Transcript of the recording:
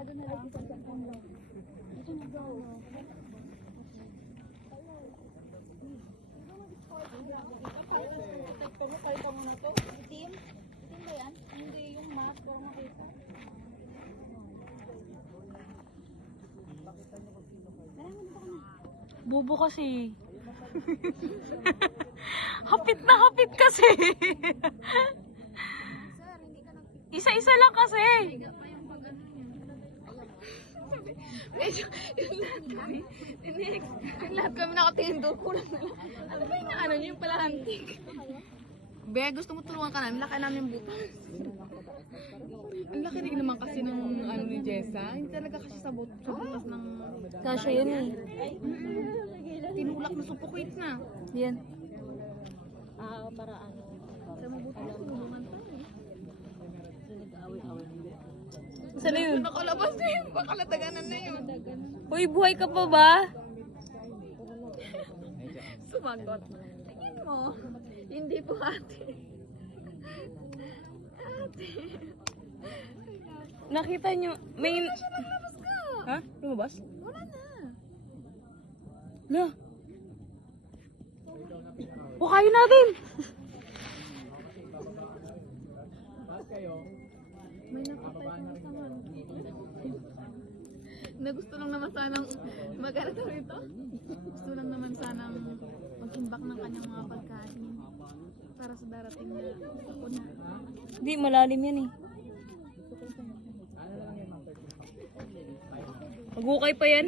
doon na lagi sa cellphone lang. Ito na daw. Pero kalita mo na to. Itim? Itim ba yan? Hindi yung mask pero nakita. Bobo kasi. Hapit na hapit kasi. Isa-isa lang kasi. Medyo, yung lahat kami nakatingin doon, kulang na lang. Ano ba yung ano niyo, yung palahantik? Be, gusto mo tulungan ka namin, laki namin yung butas. Ang laki rin naman kasi ng ano ni Jessa. Hindi talaga kasi sa butas ng... Kasya yun eh. Tinulak na suffocate na. Yan. Para ano? Sa mabuti na tulungan tayo eh. Saan na yun? Nakalabas na yun, baka nataganan na yun. Uy, buhay ka pa ba? Sumagot. Tingin mo, hindi po ate. Ate. Nakita nyo, may... Lumabas ka. Ha? Lumabas? Wala na. La. Hukayin natin! May nakapay na sa man. Na gusto lang naman sanang mag-arito rito. Gusto lang naman sanang mag-imbak ng kanyang mga pagkain para sa darating na ako na. Hindi, malalim yan eh. Maghukay pa yan.